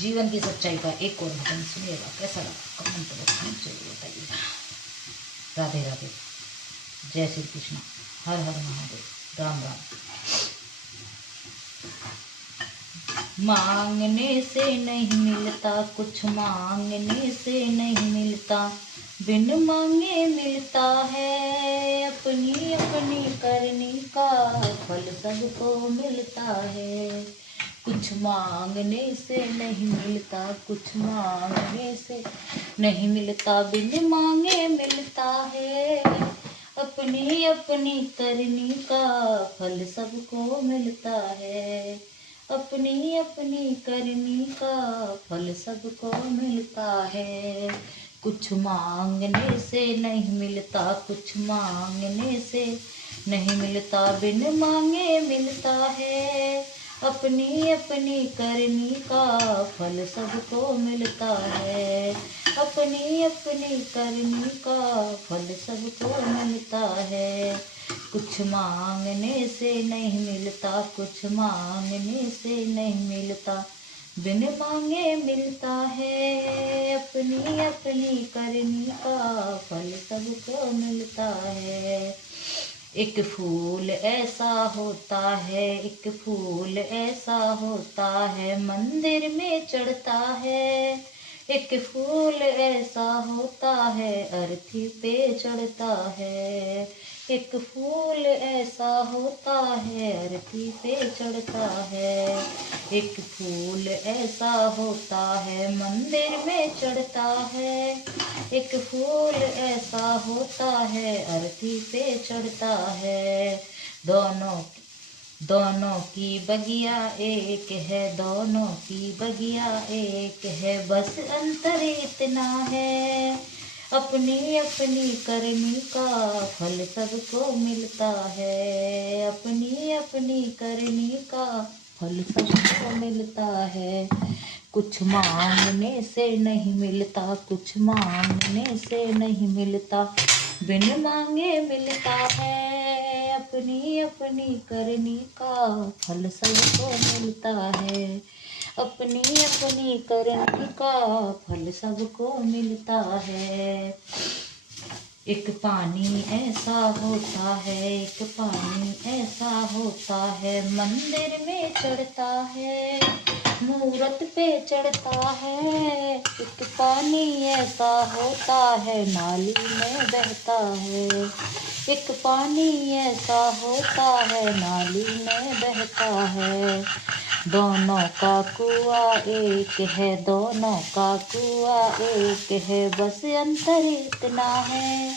जीवन की सच्चाई का एक और भजन सुनिएगा, कैसा लगा कमेंट बॉक्स में जरूर बताइएगा। राधे राधे, जय श्री कृष्ण, हर हर महादेव, राम राम। मांगने से नहीं मिलता कुछ, मांगने से नहीं मिलता, बिन मांगे मिलता है। अपनी अपनी करनी का फल सबको मिलता है। कुछ मांगने से नहीं मिलता, कुछ मांगने से नहीं मिलता, बिन मांगे मिलता है। अपनी अपनी करनी का फल सबको मिलता है। अपनी अपनी करनी का फल सबको मिलता है। कुछ मांगने से नहीं मिलता, कुछ मांगने से नहीं मिलता, बिन मांगे मिलता है। अपनी अपनी करनी का फल सबको मिलता है। अपनी अपनी करनी का फल सबको मिलता है। कुछ मांगने से नहीं मिलता, कुछ मांगने से नहीं मिलता, बिन मांगे मिलता है। अपनी अपनी करनी का फल सबको मिलता है। एक फूल ऐसा होता है, एक फूल ऐसा होता है, मंदिर में चढ़ता है। एक फूल ऐसा होता है, अर्थी पे चढ़ता है। एक फूल ऐसा होता है, अर्थी पे चढ़ता है। एक फूल ऐसा होता है, मंदिर में चढ़ता है। एक फूल ऐसा होता है, अर्थी पे चढ़ता है। दोनों की बगिया एक है, दोनों की बगिया एक है, बस अंतर इतना है। अपनी अपनी करनी का फल सबको मिलता है। अपनी अपनी करनी का फल सबको मिलता है। कुछ मांगने से नहीं मिलता, कुछ मांगने से नहीं मिलता, बिन मांगे मिलता है। अपनी अपनी करनी का फल सबको मिलता है। अपनी अपनी करनी का फल सबको मिलता है। एक पानी ऐसा होता है, एक पानी ऐसा होता है, मंदिर में चढ़ता है, मूरत पे चढ़ता है। एक पानी ऐसा होता है, नाली में बहता है। एक पानी ऐसा होता है, नाली में बहता है। दोनों का कुआं एक है, दोनों का कुआं एक है, बस अंतर इतना है।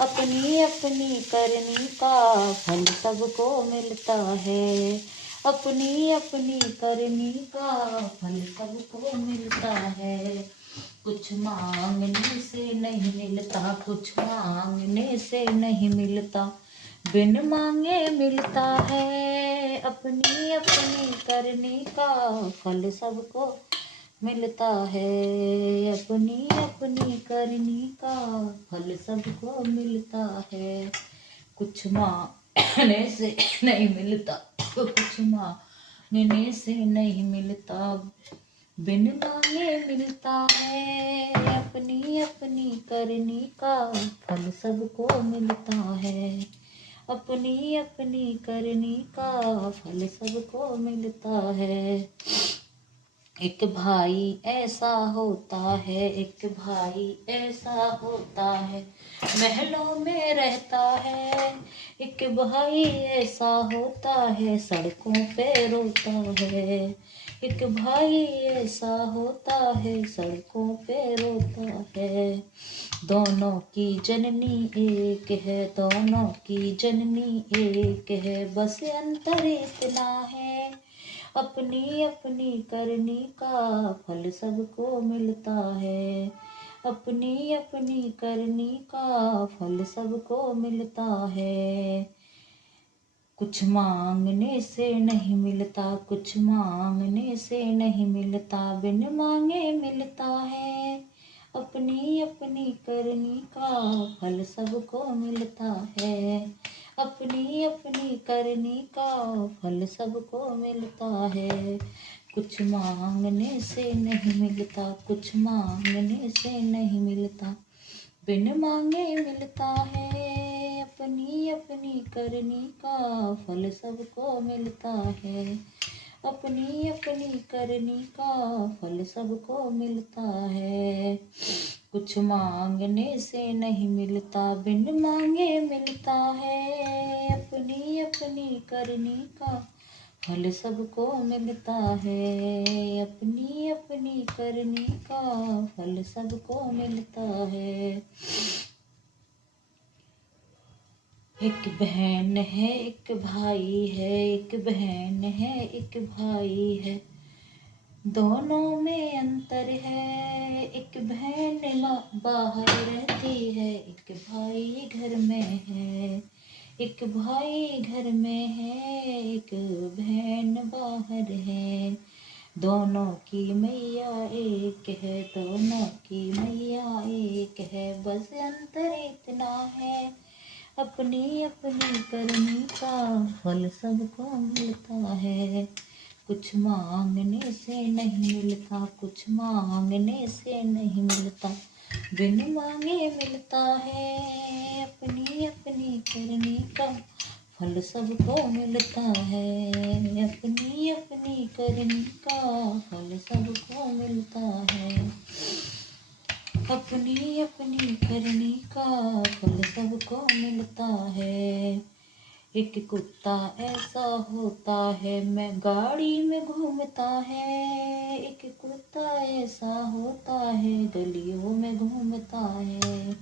अपनी अपनी करनी का फल सबको मिलता है। अपनी अपनी करनी का फल सबको मिलता है। कुछ मांगने से नहीं मिलता, कुछ मांगने से नहीं मिलता, बिन मांगे मिलता है। अपनी अपनी करनी का फल सबको मिलता है। अपनी अपनी करनी का फल सबको मिलता है। कुछ मांगने से नहीं मिलता, कुछ मांगने से नहीं मिलता, बिन मांगे मिलता है। अपनी अपनी करनी का फल सबको मिलता है। अपनी अपनी करनी का फल सबको मिलता है। एक भाई ऐसा होता है, एक भाई ऐसा होता है, महलों में रहता है। एक भाई ऐसा होता है, सड़कों पे रोता है। एक भाई ऐसा होता है, सड़कों पे रोता है। दोनों की जननी एक है, दोनों की जननी एक है, बस अंतर इतना है। अपनी अपनी करनी का फल सबको मिलता है। अपनी अपनी करनी का फल सबको मिलता है। कुछ मांगने से नहीं मिलता, कुछ मांगने से नहीं मिलता, बिन मांगे मिलता है। अपनी अपनी करनी का फल सबको मिलता है। अपनी अपनी करनी का फल सबको मिलता है। कुछ मांगने से नहीं मिलता, कुछ मांगने से नहीं मिलता, बिन मांगे मिलता है। अपनी अपनी करनी का फल सबको मिलता है, अपनी अपनी करनी का फल सबको मिलता है। कुछ मांगने से नहीं मिलता, बिन मांगे मिलता है। अपनी अपनी करनी का फल सबको मिलता है, अपनी अपनी करनी का फल सबको मिलता है। एक बहन है एक भाई है, एक बहन है एक भाई है, दोनों में अंतर है। एक बहन बाहर रहती है, एक भाई घर में है। एक भाई घर में है, एक बहन बाहर है। दोनों की मैया एक है, दोनों की मैया एक है, बस अंतर इतना है। अपनी अपनी करनी का फल सबको मिलता है। कुछ मांगने से नहीं मिलता, कुछ मांगने से नहीं मिलता, बिन मांगे मिलता है। अपनी अपनी करनी का फल सबको मिलता है, अपनी अपनी करनी का फल सबको मिलता है। अपनी अपनी करनी का फल सबको मिलता है। एक कुत्ता ऐसा होता है, मैं गाड़ी में घूमता है। एक कुत्ता ऐसा होता है, गलियों में घूमता है।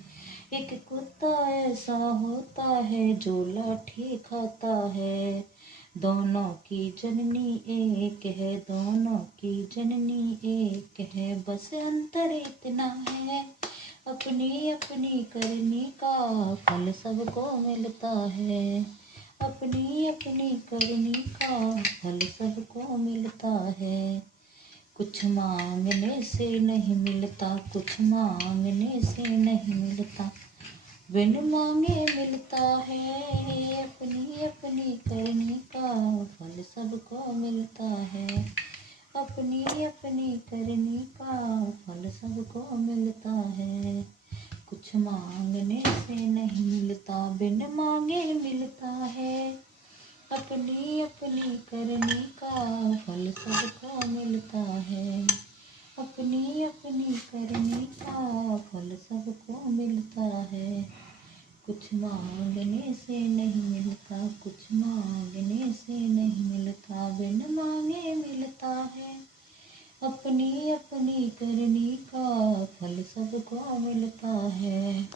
एक कुत्ता ऐसा होता है, जो लाठी खाता है। दोनों की जननी एक है, दोनों की जननी एक है, बस अंतर इतना है। अपनी अपनी करनी का फल सबको मिलता है, अपनी अपनी करनी का फल सबको मिलता है। कुछ मांगने से नहीं मिलता, कुछ मांगने से नहीं मिलता, बिन मांगे मिलता है। अपनी अपनी करनी का फल सबको मिलता है, अपनी अपनी करनी का फल सबको मिलता है। कुछ मांगने से नहीं मिलता, बिन मांगे मिलता है। अपनी अपनी करनी का फल सबको मिलता है, अपनी अपनी करनी का फल सबको मिलता है। कुछ मांगने से नहीं मिलता, कुछ मांगने से नहीं मिलता, बिन मांगे मिलता है। अपनी अपनी करनी का फल सबको मिलता है।